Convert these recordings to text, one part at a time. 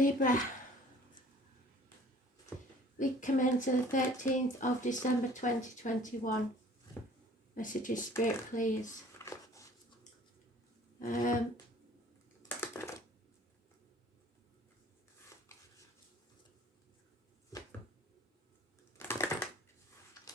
Libra, week commencing the 13th of December 2021. Messages, Spirit, please.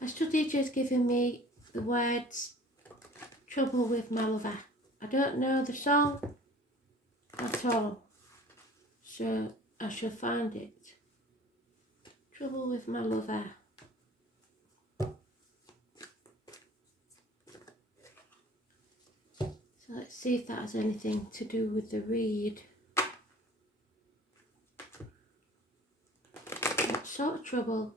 Astrology has given me the words "trouble with my lover." I don't know the song at all, so I shall find it. Trouble with my lover. So let's see if that has anything to do with the read. What sort of trouble?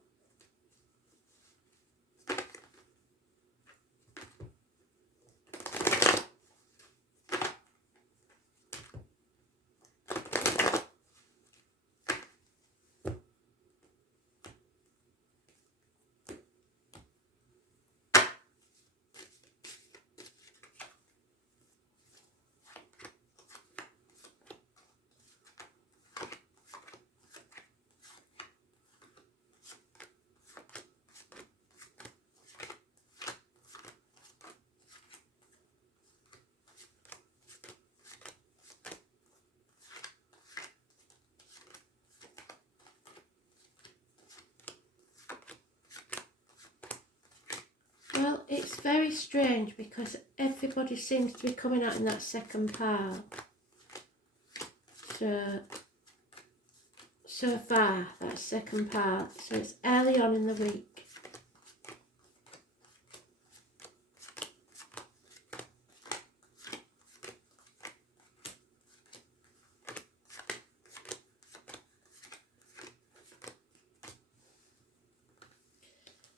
Well, it's very strange because everybody seems to be coming out in that second pile. So far, that second pile. So it's early on in the week.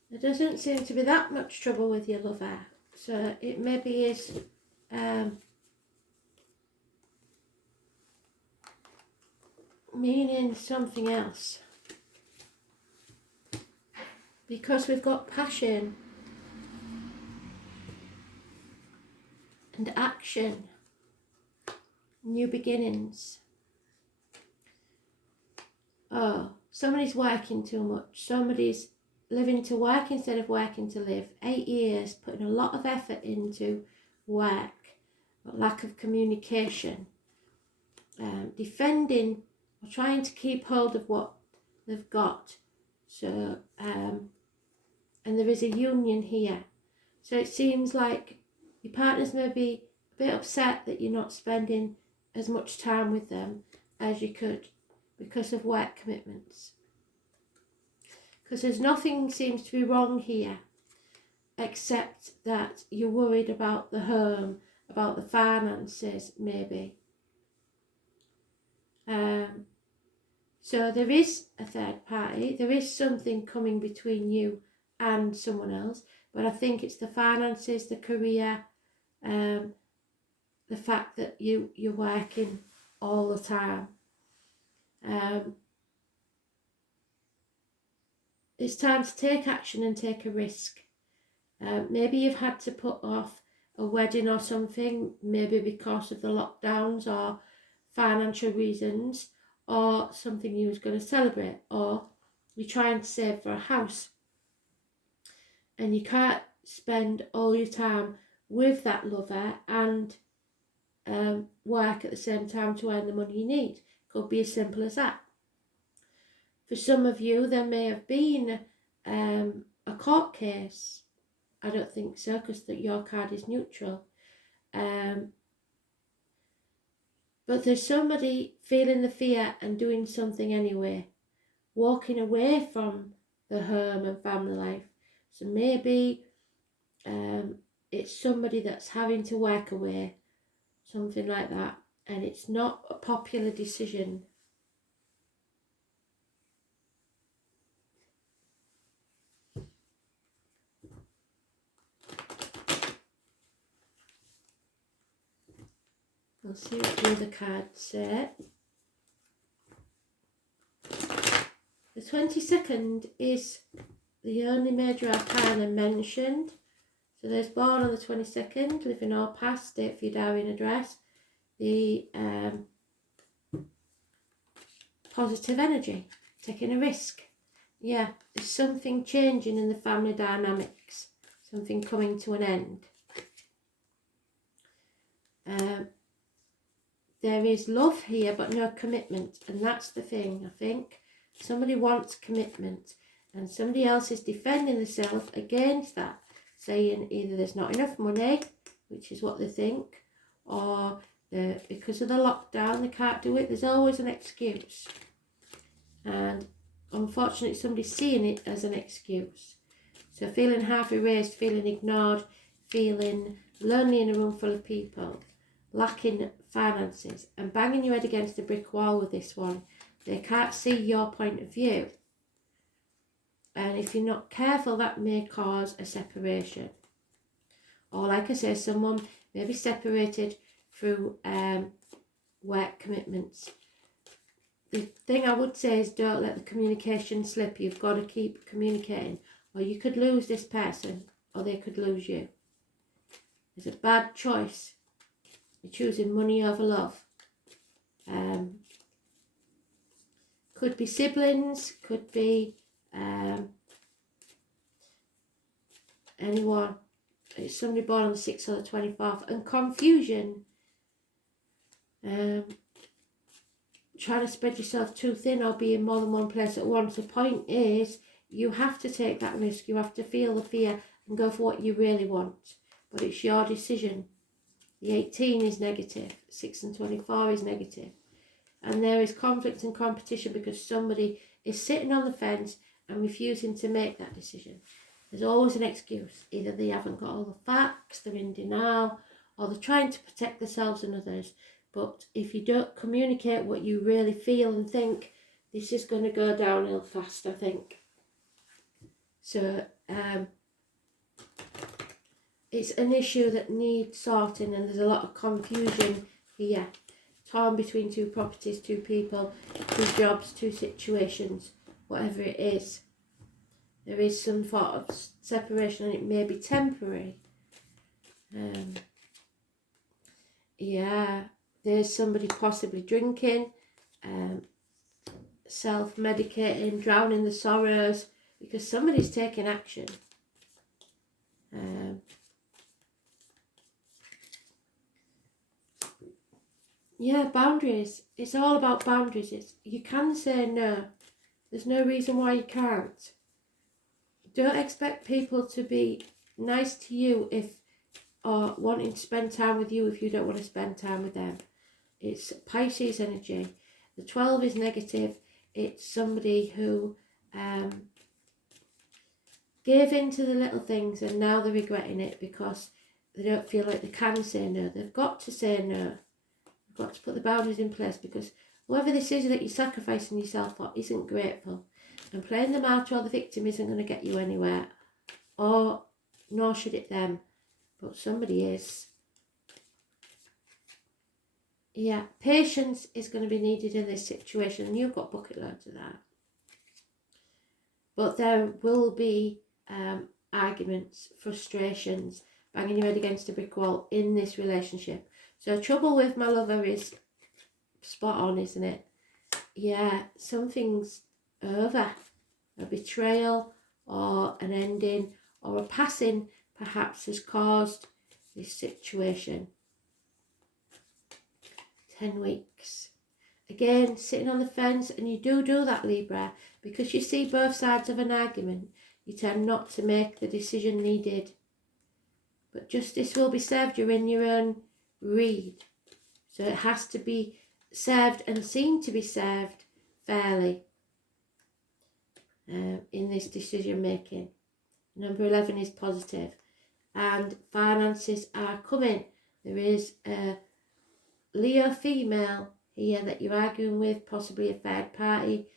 There doesn't seem to be that much trouble with your lover, so it maybe is meaning something else, because we've got passion and action, new beginnings. Oh, somebody's working too much, somebody's living to work instead of working to live. 8 years, putting a lot of effort into work, but lack of communication, defending or trying to keep hold of what they've got. So, and there is a union here. So it seems like your partner's maybe a bit upset that you're not spending as much time with them as you could because of work commitments. Because there's nothing seems to be wrong here, except that you're worried about the home, about the finances, maybe. So there is a third party, there is something coming between you and someone else, but I think it's the finances, the career, the fact that you're working all the time. It's time to take action and take a risk. Maybe you've had to put off a wedding or something, maybe because of the lockdowns or financial reasons, or something you was going to celebrate, or you're trying to save for a house and you can't spend all your time with that lover and work at the same time to earn the money you need. Could be as simple as that. For some of you, there may have been a court case. I don't think so, because your card is neutral. But there's somebody feeling the fear and doing something anyway, walking away from the home and family life. So maybe it's somebody that's having to work away, something like that, and it's not a popular decision. We'll see what the other cards say. The 22nd is the only major arcana mentioned. So there's born on the 22nd, living or past, date for your diary and address. The positive energy, taking a risk. Yeah, there's something changing in the family dynamics, something coming to an end. There is love here, but no commitment, and that's the thing. I think somebody wants commitment, and somebody else is defending themselves against that, saying either there's not enough money, which is what they think, or because of the lockdown they can't do it. There's always an excuse, and unfortunately somebody's seeing it as an excuse. So feeling half erased, feeling ignored, feeling lonely in a room full of people, lacking finances, and banging your head against a brick wall with this one. They can't see your point of view, and if you're not careful, that may cause a separation. Or like I say, someone may be separated through work commitments. The thing I would say is don't let the communication slip. You've got to keep communicating, or you could lose this person, or they could lose you. It's a bad choice. You're choosing money over love. Could be siblings, could be anyone. It's somebody born on the 6th or the 24th. And confusion. Trying to spread yourself too thin or be in more than one place at once. The point is, you have to take that risk. You have to feel the fear and go for what you really want. But it's your decision. The 18 is negative. 6 and 24 is negative. And there is conflict and competition because somebody is sitting on the fence and refusing to make that decision. There's always an excuse. Either they haven't got all the facts, they're in denial, or they're trying to protect themselves and others. But if you don't communicate what you really feel and think, this is going to go downhill fast, I think. So it's an issue that needs sorting, and there's a lot of confusion here. Torn between two properties, two people, two jobs, two situations, whatever it is. There is some sort of separation, and it may be temporary. Yeah, there's somebody possibly drinking, self-medicating, drowning the sorrows, because somebody's taking action. Yeah, boundaries. It's all about boundaries. You can say no. There's no reason why you can't. Don't expect people to be nice to you or wanting to spend time with you if you don't want to spend time with them. It's Pisces energy. The 12 is negative. It's somebody who gave in to the little things and now they're regretting it because they don't feel like they can say no. They've got to say no. They've got to put the boundaries in place because whoever this is that you're sacrificing yourself for isn't grateful. And playing the martyr or the victim isn't going to get you anywhere. Nor should it them. But somebody is. Yeah, patience is going to be needed in this situation, and you've got bucket loads of that. But there will be arguments, frustrations, banging your head against a brick wall in this relationship. So trouble with my lover is spot on, isn't it? Yeah, something's over. A betrayal or an ending or a passing perhaps has caused this situation. 10 weeks. Again, sitting on the fence, and you do that, Libra, because you see both sides of an argument. You tend not to make the decision needed. But justice will be served. You're in your own read. So it has to be served and seen to be served fairly in this decision making. Number 11 is positive. And finances are coming. There is a Leo female here that you're arguing with, possibly a third party,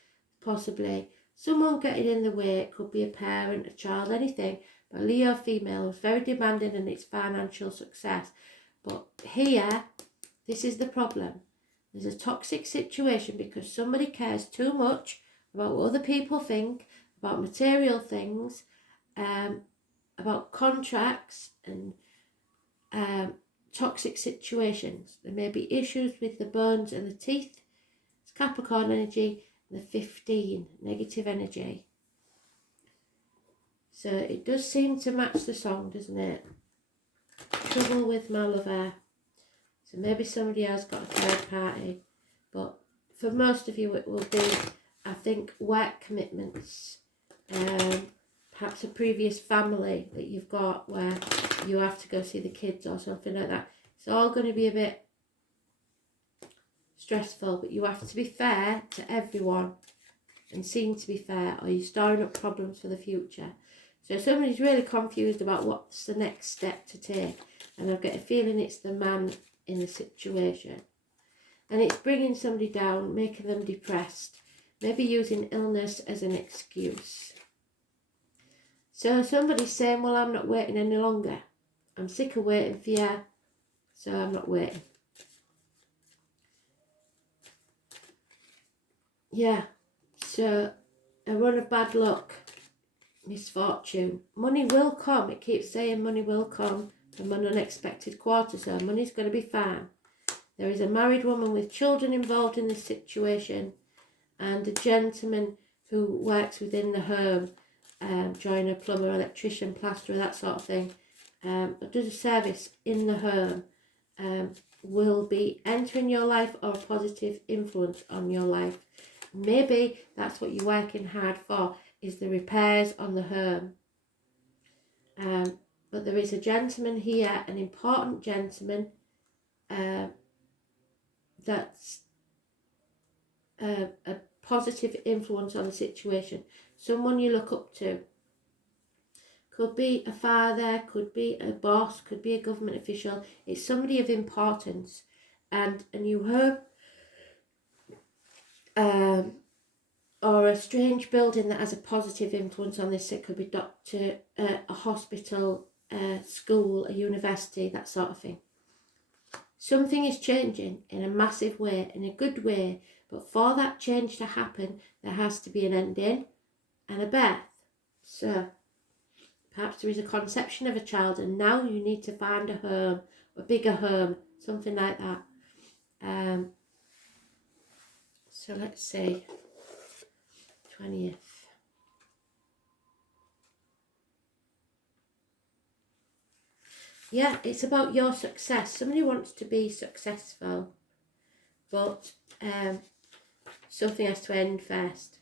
possibly someone getting in the way. It could be a parent, a child, anything. But Leo female is very demanding in its financial success. But here, this is the problem. There's a toxic situation because somebody cares too much about what other people think, about material things, about contracts and toxic situations. There may be issues with the bones and the teeth. It's Capricorn energy, the 15, negative energy. So it does seem to match the song, doesn't it? Trouble with my lover. So maybe somebody has got a third party. But for most of you it will be, I think, work commitments. Perhaps a previous family that you've got where you have to go see the kids or something like that. It's all going to be a bit stressful, but you have to be fair to everyone and seem to be fair, or you're storing up problems for the future. So if somebody's really confused about what's the next step to take, and I get a feeling it's the man in the situation, and it's bringing somebody down, making them depressed, maybe using illness as an excuse. So somebody's saying, well, I'm not waiting any longer. I'm sick of waiting for you, so I'm not waiting. Yeah, so a run of bad luck, misfortune. Money will come. It keeps saying money will come from an unexpected quarter, so money's going to be fine. There is a married woman with children involved in this situation, and a gentleman who works within the home, joiner, plumber, electrician, plasterer, that sort of thing, does a service in the home, will be entering your life or a positive influence on your life. Maybe that's what you're working hard for, is the repairs on the home. But there is a gentleman here, an important gentleman, that's a positive influence on the situation. Someone you look up to. Could be a father, could be a boss, could be a government official. It's somebody of importance. And a new home, or a strange building that has a positive influence on this. It could be doctor, a hospital, a school, a university, that sort of thing. Something is changing in a massive way, in a good way, but for that change to happen, there has to be an ending and a birth. So perhaps there is a conception of a child, and now you need to find a home, a bigger home, something like that. So let's see, 20th. Yeah, it's about your success. Somebody wants to be successful, but something has to end first.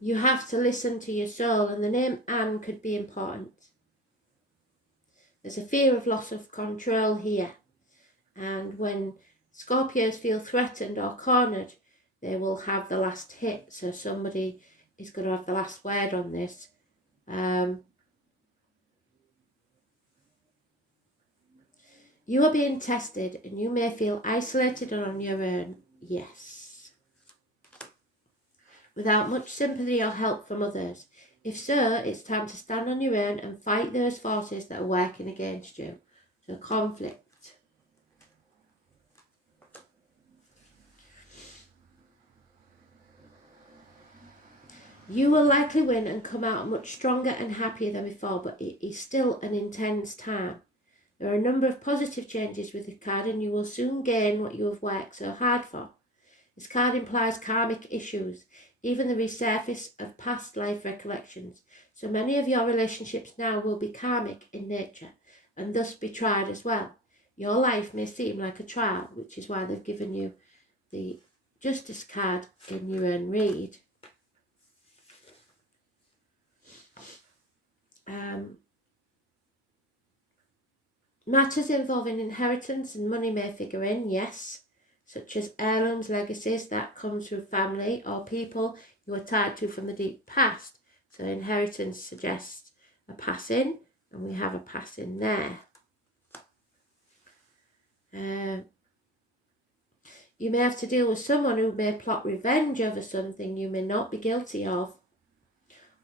You have to listen to your soul, and the name Anne could be important. There's a fear of loss of control here, and when Scorpios feel threatened or cornered, they will have the last hit. So somebody is going to have the last word on this. You are being tested, and you may feel isolated and on your own. Yes. Without much sympathy or help from others. If so, it's time to stand on your own and fight those forces that are working against you. So conflict. You will likely win and come out much stronger and happier than before, but it is still an intense time. There are a number of positive changes with the card, and you will soon gain what you have worked so hard for. This card implies karmic issues, even the resurface of past life recollections. So many of your relationships now will be karmic in nature, and thus be tried as well. Your life may seem like a trial, which is why they've given you the Justice card in your own read. Matters involving inheritance and money may figure in, yes, such as heirlooms, legacies that comes through family or people you are tied to from the deep past. So inheritance suggests a passing, and we have a passing there. You may have to deal with someone who may plot revenge over something you may not be guilty of,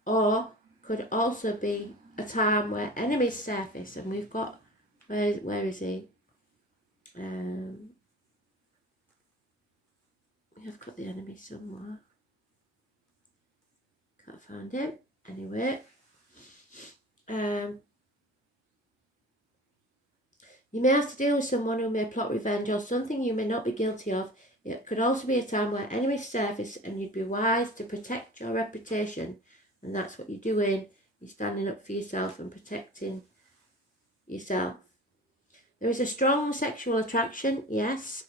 or could also be a time where enemies surface, and we've got, where is he? We have got the enemy somewhere. Can't find him. Anyway. You may have to deal with someone who may plot revenge or something you may not be guilty of It could also be a time where enemies surface and you'd be wise to protect your reputation, and that's what you're doing. You're standing up for yourself and protecting yourself. There is a strong sexual attraction, yes.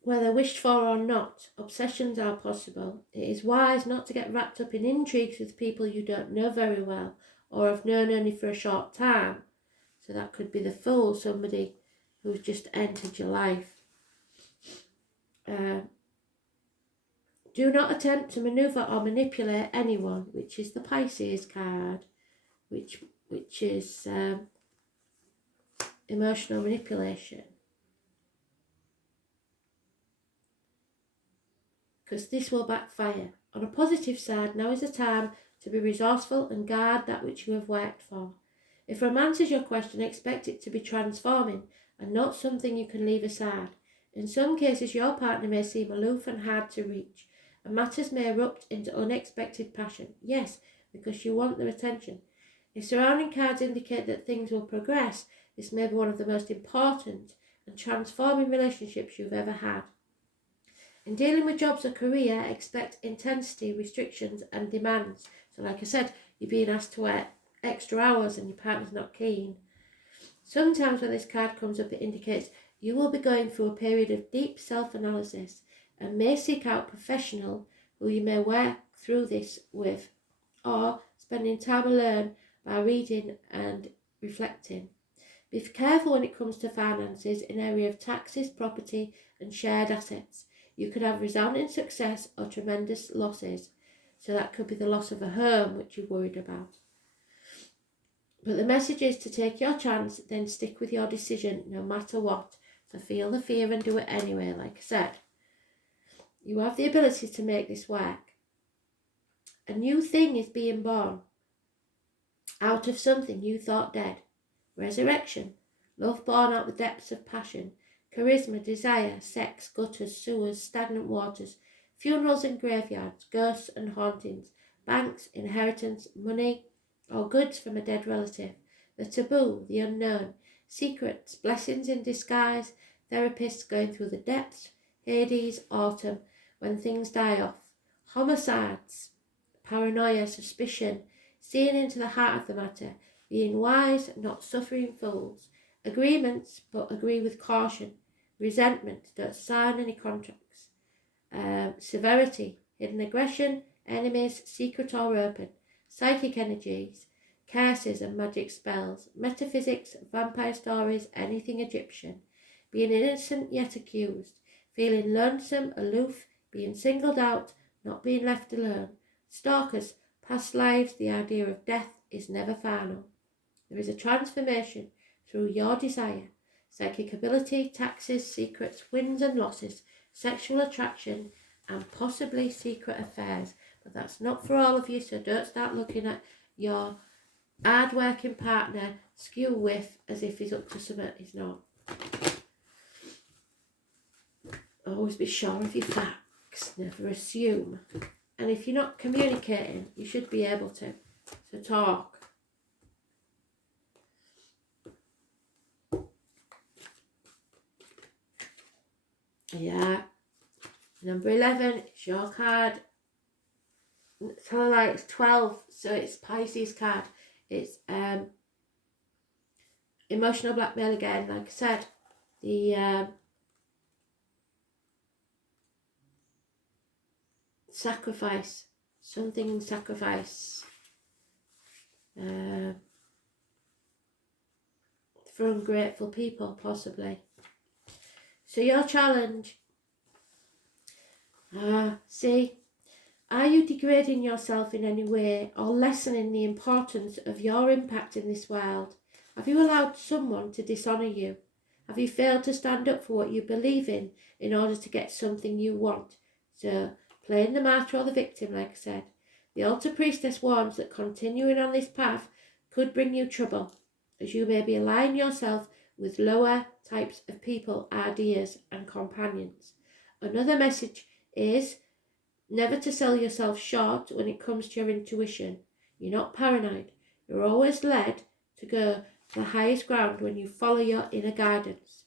Whether wished for or not, obsessions are possible. It is wise not to get wrapped up in intrigues with people you don't know very well or have known only for a short time. So that could be the fool, somebody who's just entered your life. Do not attempt to maneuver or manipulate anyone, which is the Pisces card, which is emotional manipulation. Because this will backfire. On a positive side, now is the time to be resourceful and guard that which you have worked for. If romance is your question, expect it to be transforming and not something you can leave aside. In some cases, your partner may seem aloof and hard to reach, and matters may erupt into unexpected passion. Yes, because you want their attention. If surrounding cards indicate that things will progress, this may be one of the most important and transforming relationships you've ever had. In dealing with jobs or career, expect intensity, restrictions and demands. So like I said, you're being asked to work extra hours and your partner's not keen. Sometimes when this card comes up, it indicates you will be going through a period of deep self-analysis and may seek out a professional who you may work through this with, or spending time alone by reading and reflecting. Be careful when it comes to finances in area of taxes, property and shared assets. You could have resounding success or tremendous losses. So that could be the loss of a home, which you're worried about. But the message is to take your chance, then stick with your decision no matter what. So feel the fear and do it anyway, like I said. You have the ability to make this work. A new thing is being born out of something you thought dead. Resurrection, love born out the depths of passion, charisma, desire, sex, gutters, sewers, stagnant waters, funerals and graveyards, ghosts and hauntings, banks, inheritance, money, or goods from a dead relative, the taboo, the unknown, secrets, blessings in disguise, therapists going through the depths, Hades, autumn, when things die off, homicides, paranoia, suspicion, seeing into the heart of the matter, being wise, not suffering fools, agreements, but agree with caution, resentment, don't sign any contracts, severity, hidden aggression, enemies, secret or open, psychic energies, curses and magic spells, metaphysics, vampire stories, anything Egyptian, being innocent yet accused, feeling lonesome, aloof, being singled out, not being left alone, stalkers, past lives, the idea of death is never final. There is a transformation through your desire, psychic ability, taxes, secrets, wins and losses, sexual attraction, and possibly secret affairs. But that's not for all of you, so don't start looking at your hard-working partner skew with as if he's up to something he's not. Always be sure of your facts, never assume. And if you're not communicating, you should be able to. So talk. Yeah. Number 11, it's your card. Tell her it's 12, so it's Pisces card. It's emotional blackmail again, like I said. The sacrifice, something sacrifice. For ungrateful people, possibly. So your challenge, see, are you degrading yourself in any way or lessening the importance of your impact in this world? Have you allowed someone to dishonour you? Have you failed to stand up for what you believe in order to get something you want? So, playing the martyr or the victim, like I said. The altar priestess warns that continuing on this path could bring you trouble, as you may be aligning yourself with lower types of people, ideas and companions. Another message is never to sell yourself short when it comes to your intuition. You're not paranoid. You're always led to go to the highest ground when you follow your inner guidance.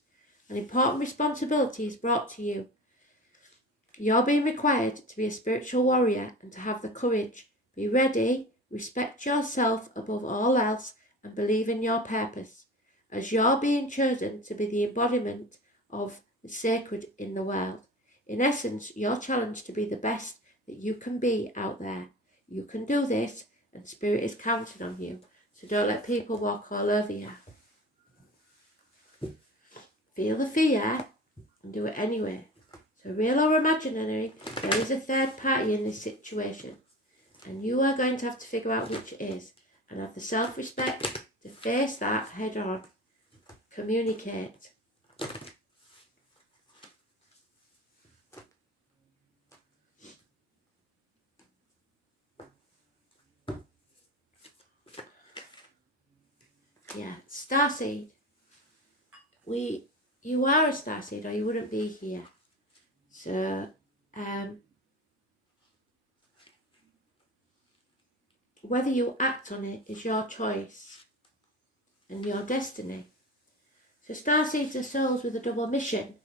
An important responsibility is brought to you. You're being required to be a spiritual warrior and to have the courage. Be ready, respect yourself above all else, and believe in your purpose, as you're being chosen to be the embodiment of the sacred in the world. In essence, you're challenged to be the best that you can be out there. You can do this, and Spirit is counting on you. So don't let people walk all over you. Feel the fear and do it anyway. So real or imaginary, there is a third party in this situation. And you are going to have to figure out which it is. And have the self-respect to face that head on. Communicate. Yeah, starseed. You are a starseed or you wouldn't be here. So, whether you act on it is your choice and your destiny. So starseeds are souls with a double mission: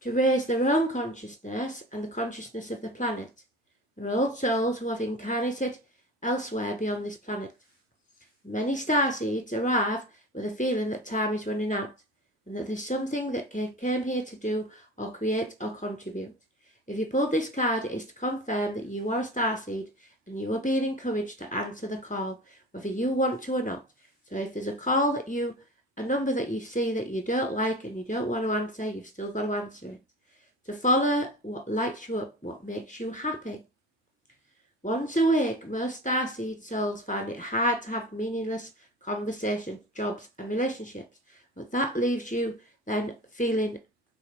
to raise their own consciousness and the consciousness of the planet. They're old souls who have incarnated elsewhere beyond this planet. Many starseeds arrive with a feeling that time is running out and that there's something that they came here to do or create or contribute. If you pulled this card, it is to confirm that you are a starseed and you are being encouraged to answer the call, whether you want to or not. So if there's a number that you see that you don't like and you don't want to answer, you've still got to answer it. To follow what lights you up, what makes you happy. Once awake, most starseed souls find it hard to have meaningless conversations, jobs and relationships, but that leaves you then feeling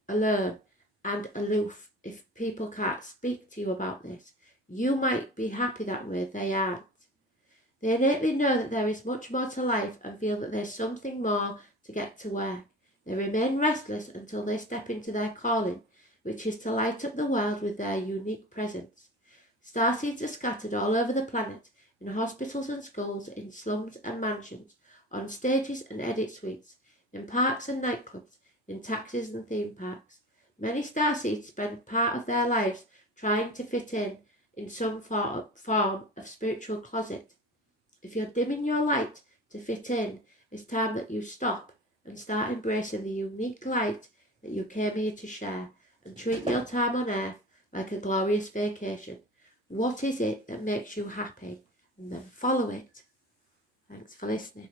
alone and aloof if people can't speak to you about this. You might be happy that way, they aren't. They innately know that there is much more to life and feel that there's something more to get to work. They remain restless until they step into their calling, which is to light up the world with their unique presence. Starseeds are scattered all over the planet, in hospitals and schools, in slums and mansions, on stages and edit suites, in parks and nightclubs, in taxis and theme parks. Many starseeds spend part of their lives trying to fit in some form of spiritual closet. If you're dimming your light to fit in, it's time that you stop and start embracing the unique light that you came here to share, and treat your time on earth like a glorious vacation. What is it that makes you happy? And then follow it. Thanks for listening.